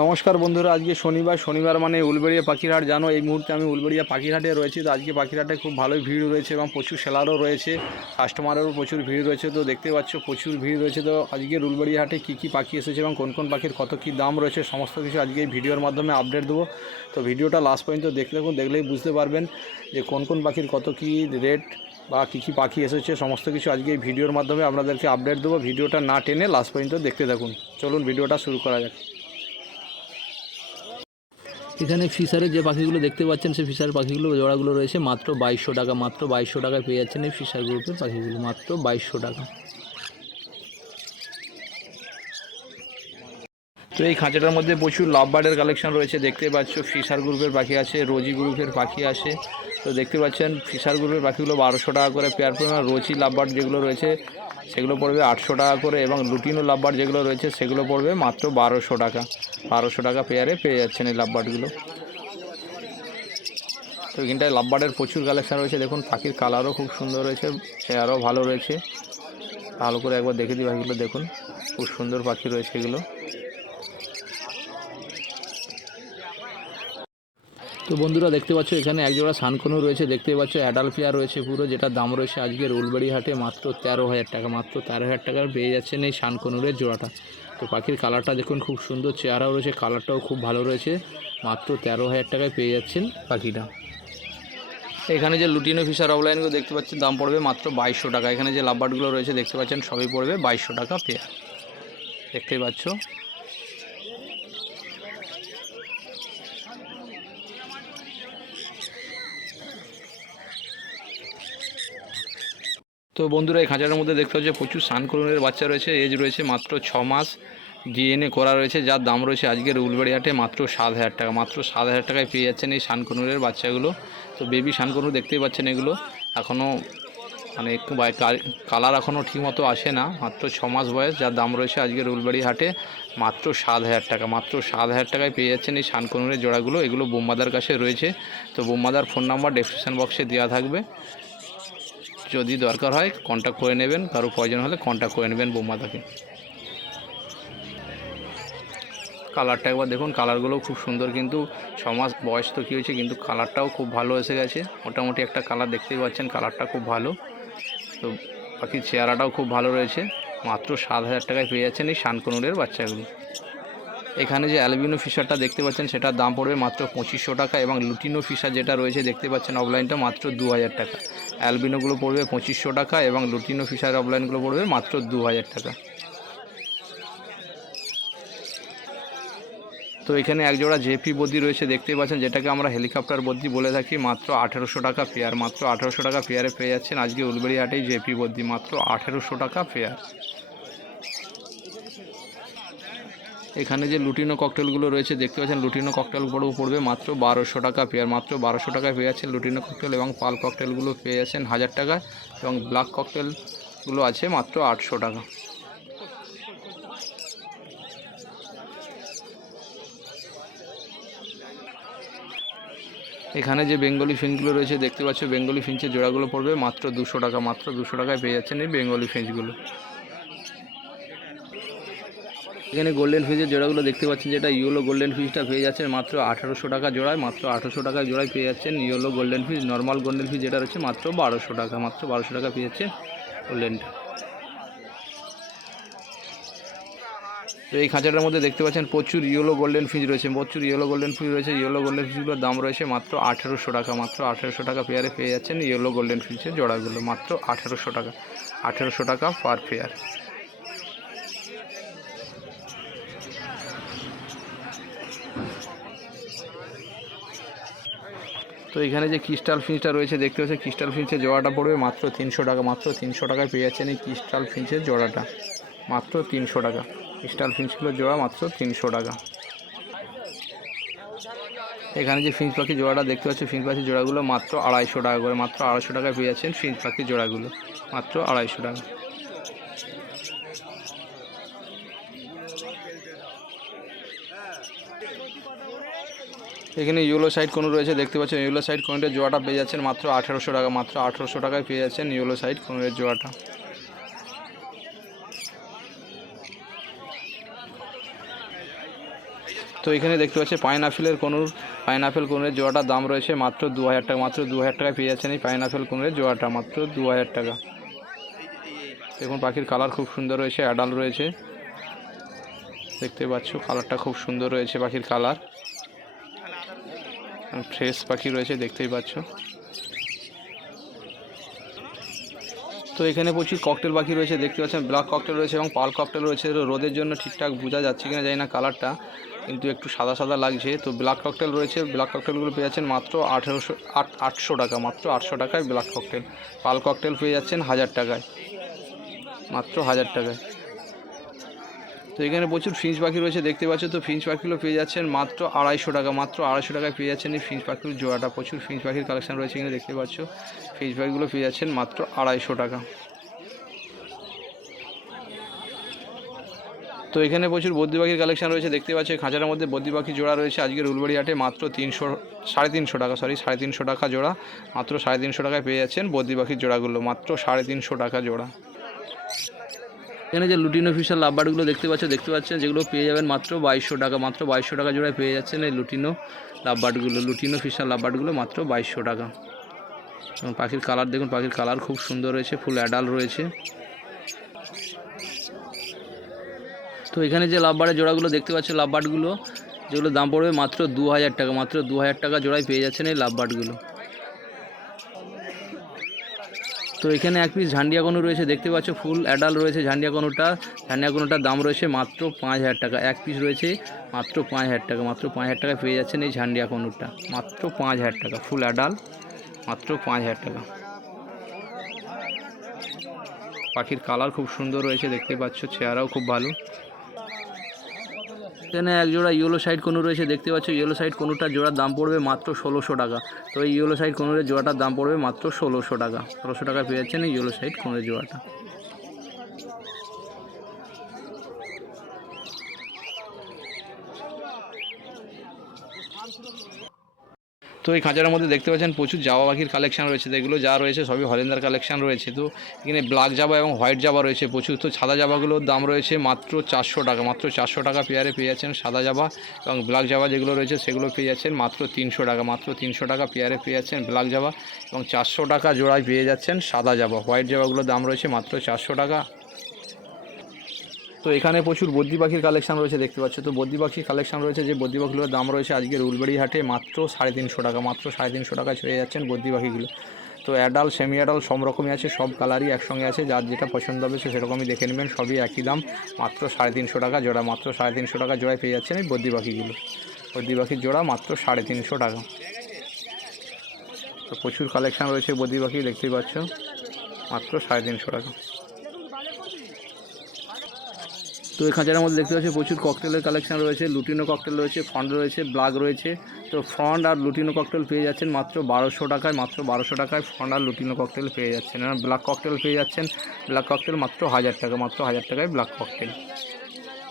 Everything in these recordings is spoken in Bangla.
নমস্কার বন্ধুরা, আজকে শনিবার মানে উলবেড়িয়া পাখির হাট। জানো এই মুহূর্তে আমি উলবেড়িয়া পাখির হাটে রয়েছি। তো আজকে পাখির হাটে খুব ভালোই ভিড় রয়েছে এবং প্রচুর সেলারও রয়েছে, কাস্টমারেরও প্রচুর ভিড় রয়েছে। তো দেখতে পাচ্ছ প্রচুর ভিড় রয়েছে। তো আজকে উলবেড়িয়া হাটে কী পাখি এসেছে এবং কোন কোন পাখির কত কী দাম রয়েছে সমস্ত কিছু আজকে এই ভিডিওর মাধ্যমে আপডেট দেবো। তো ভিডিওটা লাস্ট পর্যন্ত দেখতে থাকুন, দেখলেই বুঝতে পারবেন যে কোন কোন পাখির কত কী রেট বা কী কী পাখি এসেছে সমস্ত কিছু আজকে এই ভিডিওর মাধ্যমে আপনাদেরকে আপডেট দেবো। ভিডিওটা না টেনে লাস্ট পর্যন্ত দেখতে থাকুন। চলুন ভিডিওটা শুরু করা যাক। এখানে ফিশারের যে পাখিগুলো দেখতে পাচ্ছেন সেই ফিশার পাখিগুলো জোড়াগুলো রয়েছে মাত্র 2200 টাকা। মাত্র 2200 টাকায় পেয়ে যাচ্ছেন এই ফিশার গ্রুপের পাখিগুলো, মাত্র 2200 টাকা। তো এই খাঁচাটার মধ্যে প্রচুর লাভবার্ডের কালেকশন রয়েছে। দেখতে পাচ্ছ ফিশার গ্রুপের পাখি আছে, রোজি গ্রুপের পাখি আছে। তো দেখতে পাচ্ছেন ফিশার গ্রুপের পাখিগুলো 1200 টাকা করে পেয়ার পড়বে। রোজি লাভবার্ড যেগুলো রয়েছে সেগুলো পড়বে 800 টাকা করে এবং লুটিনো লাভবার্ড যেগুলো রয়েছে সেগুলো পড়বে মাত্র 1200 টাকা। 1200 টাকা পেয়ারে পেয়ে যাচ্ছেন এই লাভবার্ডগুলো। তো এখানটায় লাভবার্ডের প্রচুর কালেকশান রয়েছে। দেখুন পাখির কালারও খুব সুন্দর রয়েছে, চেয়ারও ভালো রয়েছে। ভালো করে একবার দেখে দিই পাখিগুলো, দেখুন খুব সুন্দর পাখি রয়েছে এগুলো। তো বন্ধুরা দেখতে পাচ্ছ এখানে একজোড়া সানকনু রয়েছে, দেখতে পাচ্ছ অ্যাডাল্ট পেয়ার রয়েছে পুরো, যেটার দাম রয়েছে আজকের উলবেড়িয়া হাটে মাত্র 13,000 টাকা। মাত্র 13,000 টাকার পেয়ে যাচ্ছেন এই সানকনুরের জোড়াটা। তো পাখির কালারটা দেখুন খুব সুন্দর, চেহারাও রয়েছে, কালারটাও খুব ভালো রয়েছে। মাত্র 13,000 টাকায় পেয়ে যাচ্ছেন পাখিটা। এখানে যে লুটিনো ফিশার অফলাইনগুলো দেখতে পাচ্ছেন দাম পড়বে মাত্র 2200 টাকা। এখানে যে লাভবার্ডগুলো রয়েছে দেখতে পাচ্ছেন সবই পড়বে 2200 টাকা পেয়ার, দেখতেই পাচ্ছ। তো বন্ধুরা এই খাঁচাটার মধ্যে দেখতে পাচ্ছ প্রচুর সানকনুরের বাচ্চা রয়েছে। এজ রয়েছে মাত্র 6 মাস, ডিএনএ করা রয়েছে, যার দাম রয়েছে আজকের উলবেড়িয়া হাটে মাত্র 7000 টাকা। মাত্র 7000 টাকায় পেয়ে যাচ্ছেন এই সানকনুরের বাচ্চাগুলো। তো বেবি সানকনুর দেখতেই পাচ্ছেন, এগুলো এখনও মানে একটু কালার এখনও ঠিকমতো আসে না। মাত্র 6 মাস বয়স, যার দাম রয়েছে আজকের উলবেড়িয়া হাটে মাত্র 7000 টাকা। মাত্র 7000 টাকায় পেয়ে যাচ্ছেন এই সানকনুরের জোড়াগুলো। এগুলো বোম্বাদার কাছে রয়েছে। তো বোম্বাদার ফোন নাম্বার ডেসক্রিপশন বক্সে দেওয়া থাকবে, যদি দরকার হয় কন্ট্যাক্ট করে নেবেন, কারো প্রয়োজন হলে কন্ট্যাক্ট করে নেবেন বোম্বাদাকে। কালারটা একবার দেখুন, কালারগুলো খুব সুন্দর, কিন্তু 6 মাস বয়স তো কী হয়েছে, কিন্তু কালারটাও খুব ভালো এসে গেছে। মোটামুটি একটা কালার দেখতেই পাচ্ছেন, কালারটা খুব ভালো। তো পাখির চেহারাটাও খুব ভালো রয়েছে। মাত্র 7000 টাকায় পেয়ে যাচ্ছেন এই সানকনুরের বাচ্চাগুলো। এখানে যে অ্যালবিনো ফিশারটা দেখতে পাচ্ছেন সেটার দাম পড়বে মাত্র 2500 টাকা এবং লুটিনো ফিশার যেটা রয়েছে দেখতে পাচ্ছেন অফলাইনটা মাত্র 2000 টাকা। অ্যালবিনোগুলো পড়বে 2500 টাকা এবং লুটিনো ফিশার অফলাইনগুলো পড়বে মাত্র 2000 টাকা। তো এখানে একজোড়া জেপি বদ্রি রয়েছে দেখতেই পাচ্ছেন, যেটাকে আমরা হেলিকপ্টার বদ্রি বলে থাকি। মাত্র 1800 টাকা পেয়ার। মাত্র 1800 টাকা পেয়ারে পেয়ে যাচ্ছেন আজকে উলবেড়িয়া হাটেই জেপি বদ্রি, মাত্র 1800 টাকা পেয়ার। এখানে যে লুটিনো ককটেলগুলো রয়েছে দেখতে পাচ্ছেন, লুটিনো ককটেলগুলো পড়বে মাত্র 1200 টাকা পেয়ার। মাত্র 1200 টাকায় পেয়ে যাচ্ছেন লুটিনো ককটেল এবং পাল ককটেলগুলো পেয়ে যাচ্ছেন 1000 টাকায় এবং ব্ল্যাক ককটেলগুলো আছে মাত্র 800 টাকা। এখানে যে বেঙ্গলি ফিঞ্চগুলো রয়েছে দেখতে পাচ্ছ, বেঙ্গলি ফিঞ্চের জোড়াগুলো পড়বে মাত্র 200 টাকা। মাত্র 200 টাকায় পেয়ে যাচ্ছেন এই বেঙ্গলি ফিঞ্চগুলো। এখানে গোল্ডেন ফিঞ্চের জোড়াগুলো দেখতে পাচ্ছেন, যেটা ইয়েলো গোল্ডেন ফিঞ্চটা পেয়ে যাচ্ছেন মাত্র 1800 টাকা জোড়ায়। মাত্র 1800 টাকা জোড়ায় পেয়ে যাচ্ছেন yellow golden Finch. Normal golden Finch যেটা রয়েছে মাত্র 1200 টাকা। মাত্র 1200 টাকা পেয়ে যাচ্ছেন গোল্ডেনটা। তো এই খাঁচাটার মধ্যে দেখতে পাচ্ছেন প্রচুর ইয়েলো গোল্ডেন ফিঞ্চ রয়েছে, প্রচুর ইয়েলো গোল্ডেন ফিঞ্চ রয়েছে। ইয়েলো গোল্ডেন ফিঞ্চগুলোর দাম রয়েছে মাত্র 1800 টাকা। মাত্র 1800 টাকা পেয়ারে পেয়ে যাচ্ছেন ইয়েলো গোল্ডেন ফিঞ্চের জোড়াগুলো, মাত্র 1800 টাকা। 1800 টাকা পার পেয়ার। তো এখানে যে ক্রিস্টাল ফিঞ্চটা রয়েছে দেখতে পাচ্ছেন, ক্রিস্টাল ফিঞ্চের জোড়াটা পড়বে মাত্র 300 টাকা। মাত্র 300 টাকায় পেয়ে যাচ্ছেন এই ক্রিস্টাল ফিঞ্চের জোড়াটা, মাত্র 300 টাকা। ক্রিস্টাল ফিঞ্চগুলোর জোড়া মাত্র 300 টাকা। এখানে যে ফিঞ্চ পাখির জোড়াটা দেখতে পাচ্ছি, ফিঞ্চ পাখির জোড়াগুলো মাত্র 250 টাকা করে। মাত্র 250 টাকায় পেয়ে যাচ্ছেন ফিঞ্চ পাখির জোড়াগুলো, মাত্র 250 টাকা। এখানে ইয়েলো সাইড কোনো রয়েছে দেখতে পাচ্ছেন, ইয়েলো সাইড কোনোটার জোড়াটা পেয়ে যাচ্ছেন মাত্র 1800 টাকা। মাত্র 1800 টাকায় পেয়ে যাচ্ছেন ইয়েলো সাইড কোনোটার জোড়াটা। তো এখানে দেখতে পাচ্ছি পাইনঅ্যাপেলের কোনুর, পাইনঅ্যাপেল কোনুরের জোড়াটার দাম রয়েছে মাত্র 2000 টাকা, মাত্র 2000 টাকায় পেয়ে যাচ্ছেন এই পাইনঅ্যাপেল কোনুরের জোড়াটা মাত্র 2000 টাকা। দেখুন পাখির কালার খুব সুন্দর রয়েছে, অ্যাডাল্ট রয়েছে, দেখতে পাচ্ছ কালারটা খুব সুন্দর রয়েছে, পাখির কালার ফ্রেশ পাখি রয়েছে দেখতেই পাচ্ছ। তো এখানে প্রচুর ককটেল পাখি রয়েছে দেখতে পাচ্ছেন, ব্ল্যাক ককটেল রয়েছে এবং পাল ককটেল রয়েছে। রোদের জন্য ঠিকঠাক বোঝা যাচ্ছে কিনা জানি না কালারটা, কিন্তু একটু সাদা সাদা লাগছে। তো ব্ল্যাক ককটেল রয়েছে, ব্ল্যাক ককটেলগুলো পেয়ে যাচ্ছেন মাত্র 800 টাকা, মাত্র 800 টাকায় ব্ল্যাক ককটেল। পাল ককটেল পেয়ে যাচ্ছেন 1000 টাকায়, মাত্র 1000 টাকায়। তো এখানে প্রচুর ফিঞ্চ পাখি রয়েছে দেখতে পাচ্ছ। তো ফিঞ্চ পাখিগুলো পেয়ে যাচ্ছেন মাত্র 250 টাকা, মাত্র 250 টাকায় পেয়ে যাচ্ছেন এই ফিঞ্চ পাখির জোড়াটা। প্রচুর ফিঞ্চ পাখির কালেকশন রয়েছে এখানে দেখতে পাচ্ছ, ফিঞ্চ পাখিগুলো পেয়ে যাচ্ছেন মাত্র 250 টাকা। তো এখানে প্রচুর বদ্রি পাখির কালেকশন রয়েছে দেখতে পাচ্ছ, খাঁচার মধ্যে বদ্রি পাখি জোড়া রয়েছে আজকের উলুবেড়িয়া হাটে মাত্র 350 টাকা, 350 টাকা জোড়া, মাত্র 350 টাকায় পেয়ে যাচ্ছেন বদ্রি পাখির জোড়াগুলো, মাত্র 350 টাকা জোড়া। এখানে যে লুটিনো ফিশার লাভবার্ডগুলো দেখতে পাচ্ছেন যেগুলো পেয়ে যাবেন মাত্র 2200 টাকা, মাত্র 2200 টাকা জোড়ায় পেয়ে যাচ্ছেন এই লুটিনো লাভবার্ডগুলো, লুটিনো ফিশার লাভবার্ডগুলো মাত্র 2200 টাকা। এবং পাখির কালার দেখুন, পাখির কালার খুব সুন্দর রয়েছে, ফুল অ্যাডাল্ট রয়েছে। তো এখানে যে লাভবার্ডের জোড়াগুলো দেখতে পাচ্ছেন, লাভবার্ডগুলো যেগুলো দাম পড়বে মাত্র 2000 টাকা, মাত্র 2000 টাকা জোড়ায় পেয়ে যাচ্ছেন এই লাভবার্ডগুলো। তো এখানে এক পিস ঝান্ডিয়া কনু রয়েছে দেখতে পাচ্ছ, ফুল অ্যাডাল্ট রয়েছে ঝান্ডিয়া কনুটার দাম রয়েছে মাত্র 5000 টাকা, এক পিস রয়েছে মাত্র 5000 টাকা, মাত্র 5000 টাকায় পেয়ে যাচ্ছেন এই ঝান্ডিয়া কনুটা, মাত্র 5000 টাকা, ফুল অ্যাডাল্ট, মাত্র 5000 টাকা। পাখির কালার খুব সুন্দর রয়েছে দেখতে পাচ্ছ, চেহারাও খুব ভালো। এখানে এক জোড়া ইয়েলো সাইড কনু রয়েছে দেখতে পাচ্ছ, ইয়েলো সাইড কনুটার জোড়ার দাম পড়বে মাত্র 1600 টাকা। তো এই ইয়েলো সাইড কনুরের জোড়াটার দাম পড়বে মাত্র 1600 টাকা, 1600 টাকা পেয়ে যাচ্ছেন এই ইয়েলো সাইড কনুরের জোড়াটা। তো এই খাঁচার মধ্যে দেখতে পাচ্ছেন প্রচুর জাবা পাখির কালেকশন রয়েছে, এগুলো যা রয়েছে সবই হরেন্দার কালেকশন রয়েছে। তো এখানে ব্ল্যাক জাবা এবং হোয়াইট জাবা রয়েছে প্রচুর। তো সাদা জাবাগুলোর দাম রয়েছে মাত্র 400 টাকা, মাত্র 400 টাকা পেয়ারে পেয়ে যাচ্ছেন সাদা জাবা, এবং ব্ল্যাক জাবা যেগুলো রয়েছে সেগুলো পেয়ে যাচ্ছেন মাত্র 300 টাকা, মাত্র 300 টাকা পেয়ারে পেয়ে যাচ্ছেন ব্ল্যাক জাবা, এবং 400 টাকা জোড়ায় পেয়ে যাচ্ছেন সাদা জাবা। হোয়াইট জাবাগুলোর দাম রয়েছে মাত্র 400 টাকা। তো এখানে প্রচুর বদ্রি পাখির কালেকশন রয়েছে দেখতে পাচ্ছ। তো বদ্রি পাখির কালেকশন রয়েছে, যে বদ্রি পাখিগুলোর দাম রয়েছে আজকের উলুবেড়িয়া হাটে মাত্র 350 টাকা, মাত্র 350 টাকায় পেয়ে যাচ্ছেন বদ্রি পাখিগুলো। তো অ্যাডাল্ট সেমি অ্যাডাল্ট সব রকমই আছে, সব কালারই একসঙ্গে আছে, যার যেটা পছন্দ হবে সে সেরকমই দেখে নেবেন, সবই একই দাম, মাত্র 350 টাকা জোড়া, মাত্র 350 টাকা জোড়ায় পেয়ে যাচ্ছেন এই বদ্রি পাখিগুলো। বদ্রি পাখির জোড়া মাত্র 350 টাকা। তো প্রচুর কালেকশন রয়েছে বদ্রি পাখি দেখতেই পাচ্ছ, মাত্র 350 টাকা। তো এই খাঁচার মধ্যে দেখতে পাচ্ছি প্রচুর ককটেলের কালেকশন রয়েছে, লুটিনো ককটেল রয়েছে, ফ্রন্ট রয়েছে, ব্ল্যাক রয়েছে। তো ফ্রন্ট আর লুটিনো ককটেল পেয়ে যাচ্ছেন মাত্র 1200 টাকায়, মাত্র 1200 টাকায় ফ্রন্ট আর লুটিনো ককটেল পেয়ে যাচ্ছেন। আর ব্ল্যাক ককটেল পেয়ে যাচ্ছেন, ব্ল্যাক ককটেল মাত্র 1000 টাকা, মাত্র 1000 টাকায় ব্ল্যাক ককটেল।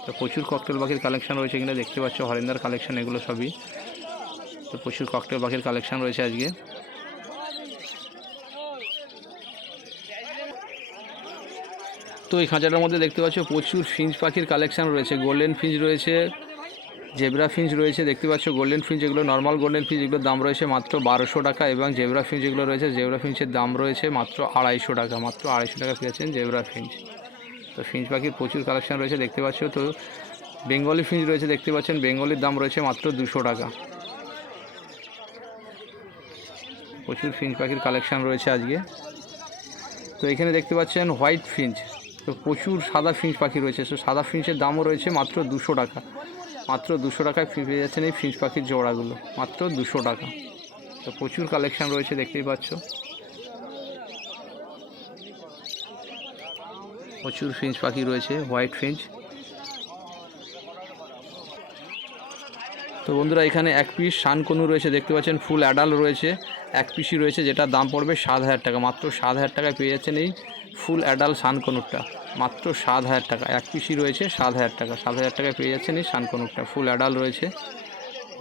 তো প্রচুর ককটেল পাখির কালেকশন রয়েছে এখানে দেখতে পাচ্ছ, হরেন্দার কালেকশন এগুলো সবই। তো প্রচুর ককটেল পাখির কালেকশন রয়েছে আজকে। তো এই খাঁচাটার মধ্যে দেখতে পাচ্ছ প্রচুর ফিঞ্চ পাখির কালেকশন রয়েছে, গোল্ডেন ফিঞ্চ রয়েছে, জেব্রা ফিঞ্চ রয়েছে দেখতে পাচ্ছ। গোল্ডেন ফিঞ্চ এগুলো নর্মাল গোল্ডেন ফিঞ্চ এগুলোর দাম রয়েছে মাত্র 1200 টাকা, এবং জেব্রা ফিঞ্চ যেগুলো রয়েছে জেব্রা ফিঞ্চের দাম রয়েছে মাত্র 250 টাকা, মাত্র 250 টাকা পেয়েছেন জেব্রা ফিঞ্চ। তো ফিঞ্চ পাখির প্রচুর কালেকশন রয়েছে দেখতে পাচ্ছ। তো বেঙ্গলি ফিঞ্চ রয়েছে দেখতে পাচ্ছেন, বেঙ্গলির দাম রয়েছে মাত্র 200 টাকা। প্রচুর ফিঞ্চ পাখির কালেকশন রয়েছে আজকে। তো এখানে দেখতে পাচ্ছেন হোয়াইট ফিঞ্চ, তো প্রচুর সাদা ফিঞ্চ পাখি রয়েছে। তো সাদা ফিঞ্চের দামও রয়েছে মাত্র 200 টাকা, মাত্র 200 টাকায় পেয়ে যাচ্ছেন এই ফিঞ্চ পাখির জোড়াগুলো, মাত্র 200 টাকা। তো প্রচুর কালেকশন রয়েছে দেখতেই পাচ্ছ, প্রচুর ফিঞ্চ পাখি রয়েছে, হোয়াইট ফিঞ্চ। তো বন্ধুরা এখানে এক পিস শানকনু রয়েছে দেখতে পাচ্ছেন, ফুল অ্যাডাল্ট রয়েছে, এক পিসই রয়েছে, যেটার দাম পড়বে 7000 টাকা, মাত্র 7000 টাকায় পেয়ে যাচ্ছেন এই ফুল অ্যাডাল্ট শানকনুরটা, মাত্র 7000 টাকা। এক পিসই রয়েছে 7000 টাকা, 7000 টাকায় পেয়ে যাচ্ছেন এই শানকনুরটা, ফুল অ্যাডাল্ট রয়েছে,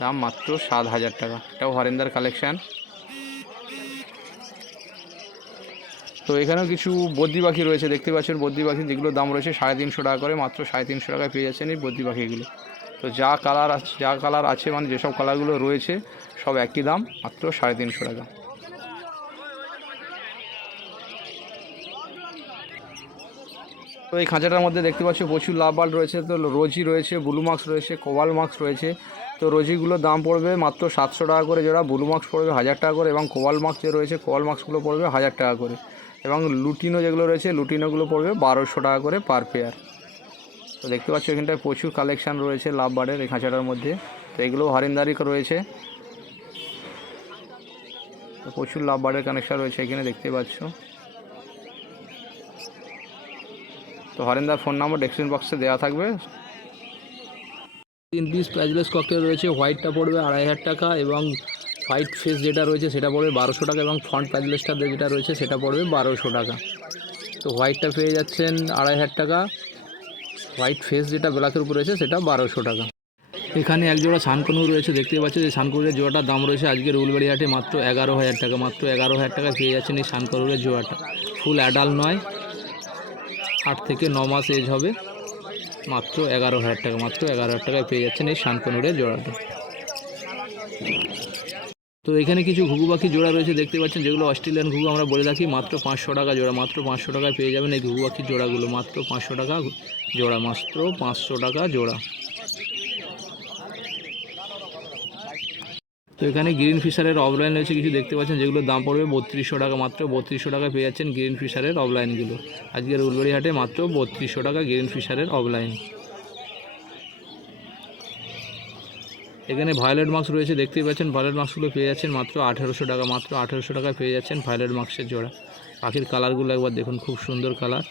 দাম মাত্র 7000 টাকা। এটাও হরেন্দার কালেকশান। তো এখানেও কিছু বদ্রি পাখি রয়েছে দেখতে পাচ্ছেন, বদ্রি পাখি যেগুলোর দাম রয়েছে 350 টাকা করে, মাত্র 350 টাকায় পেয়ে যাচ্ছেন এই বদ্রি পাখিগুলো। তো যা কালার আছে মানে যেসব কালারগুলো রয়েছে সব একই দাম, মাত্র 350 টাকা। তো এই খাঁচাটার মধ্যে দেখতে পাচ্ছ প্রচুর লাভবার্ড রয়েছে। তো রোজি রয়েছে, ব্লু মার্কস রয়েছে, কোবাল মার্কস রয়েছে। তো রোজিগুলোর দাম পড়বে মাত্র 700 টাকা করে জোড়া, ব্লু মার্কস পড়বে 1000 টাকা করে, এবং কোবাল মার্কস যে রয়েছে কোবাল মার্কসগুলো পড়বে 1000 টাকা করে, এবং লুটিনো যেগুলো রয়েছে লুটিনোগুলো পড়বে 1200 টাকা করে পার পেয়ার। তো দেখতে পাচ্ছ এখানটায় প্রচুর কালেকশান রয়েছে লাভবার্ডের এই খাঁচাটার মধ্যে। তো এগুলো হরিণদারি রয়েছে, তো প্রচুর লাভবার্ডের কানেকশান রয়েছে এখানে দেখতে পাচ্ছ। তো হরেন্দার ফোন নাম্বার ডেসক্রিপশন বক্সে দেওয়া থাকবে। 3 পিস প্রাইজলেস ককটেল রয়েছে, হোয়াইটটা পড়বে 2500 টাকা, এবং হোয়াইট ফেস যেটা রয়েছে সেটা পড়বে 1200 টাকা, এবং ফ্রন্ট প্রাইজলেসটা যেটা রয়েছে সেটা পড়বে 1200 টাকা। তো হোয়াইটটা পেয়ে যাচ্ছেন 2500 টাকা, হোয়াইট ফেস যেটা ব্ল্যাকের উপর রয়েছে সেটা 1200 টাকা। এখানে এক জোড়া সানকনু রয়েছে, দেখতে পাচ্ছ যে সানকনুরের জোড়াটার দাম রয়েছে আজকের উলবেড়ি হাটে মাত্র 11000 টাকা। মাত্র 11000 টাকা পেয়ে যাচ্ছেন এই সানকনুরের জোড়াটা। ফুল অ্যাডাল্ট নয়, 8 থেকে 9 মাস এজ হবে, মাত্র 11000 টাকা। মাত্র 11000 টাকায় পেয়ে যাচ্ছেন এই শানকনুরের জোড়াটা। তো এখানে কিছু ঘুঘু পাখি জোড়া রয়েছে দেখতে পাচ্ছেন, যেগুলো অস্ট্রেলিয়ান ঘুঘু আমরা বলে থাকি। মাত্র 500 টাকা জোড়া, মাত্র 500 টাকায় পেয়ে যাবেন এই ঘুঘু পাখির জোড়াগুলো। মাত্র 500 টাকা জোড়া, মাত্র 500 টাকা জোড়া। তো এখানে গ্রিন ফিশারের অফলাইন রয়েছে কিছু দেখতে পাচ্ছেন, যেগুলোর দাম পড়বে 3200 টাকা। মাত্র 3200 টাকায় পেয়ে যাচ্ছেন গ্রিন ফিশারের অফলাইনগুলো আজকের উলবেড়ি হাটে। মাত্র 3200 টাকা গ্রিন ফিশারের অফলাইন। এখানে ভায়োলেট মার্কস রয়েছে দেখতেই পাচ্ছেন, ভায়োলেট মার্কসগুলো পেয়ে যাচ্ছেন মাত্র 1800 টাকা। মাত্র 1800 টাকায় পেয়ে যাচ্ছেন ভায়োলেট মার্কসের জোড়া। পাখির কালারগুলো একবার দেখুন, খুব সুন্দর কালার।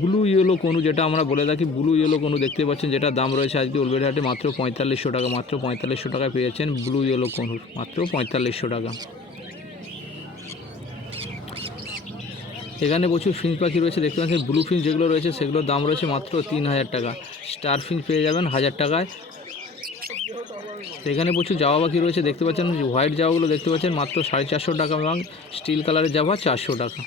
ব্লু ইয়েলো কোনো যেটা আমরা বলে থাকি, ব্লু ইয়েলো কোনো দেখতে পাচ্ছেন, যেটা দাম রয়েছে আজকে উলবেড়ি হাটে মাত্র 4500 টাকা। মাত্র 4500 টাকায় পেয়ে যাচ্ছেন ব্লু ইয়েলো কোনুর, মাত্র 4500 টাকা। এখানে প্রচুর ফিঞ্চ পাখি রয়েছে দেখতে পাচ্ছেন, ব্লু ফিঞ্চ যেগুলো রয়েছে সেগুলোর দাম রয়েছে মাত্র 3000 টাকা। স্টার ফিঞ্চ পেয়ে যাবেন 1000 টাকায়। এখানে প্রচুর জাওয়া পাখি রয়েছে দেখতে পাচ্ছেন, হোয়াইট জাওয়াগুলো দেখতে পাচ্ছেন মাত্র 450 টাকা, এবং স্টিল কালারের জাওয়া 400 টাকা।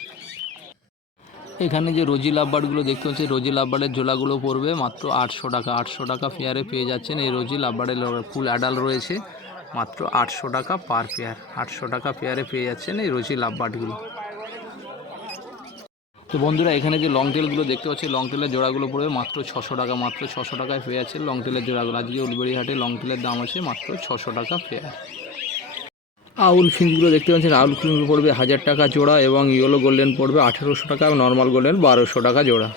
এখানে যে রোজি লাভবার্ডগুলো দেখতে পাচ্ছেন, রোজি লাভবার্ডের জোড়াগুলো পড়বে মাত্র 800 টাকা। 800 টাকা পেয়ারে পেয়ে যাচ্ছেন এই রোজি লাভবার্ডের। ফুল অ্যাডাল্ট রয়েছে, মাত্র 800 টাকা পার পেয়ার। 800 টাকা পেয়ারে পেয়ে যাচ্ছেন এই রোজি লাভবার্ডগুলো। তো বন্ধুরা এখানে যে লং টেলগুলো দেখতে পাচ্ছি, লং টেলের জোড়াগুলো পড়বে মাত্র 600 টাকা। মাত্র 600 টাকায় পেয়ে যাচ্ছে লং টেলের জোড়াগুলো। আজকে উলবেড়ি হাটে লং টেলের দাম আছে মাত্র 600 টাকা পেয়ার। আউল ফিঞ্চগুলো দেখতে পাচ্ছেন, আউল ফিঞ্চগুলো পড়বে 1000 টাকা জোড়া, এবং ইয়েলো গোল্ডেন পড়বে 1800 টাকা, এবং নর্মাল গোল্ডেন 1200 টাকা জোড়া।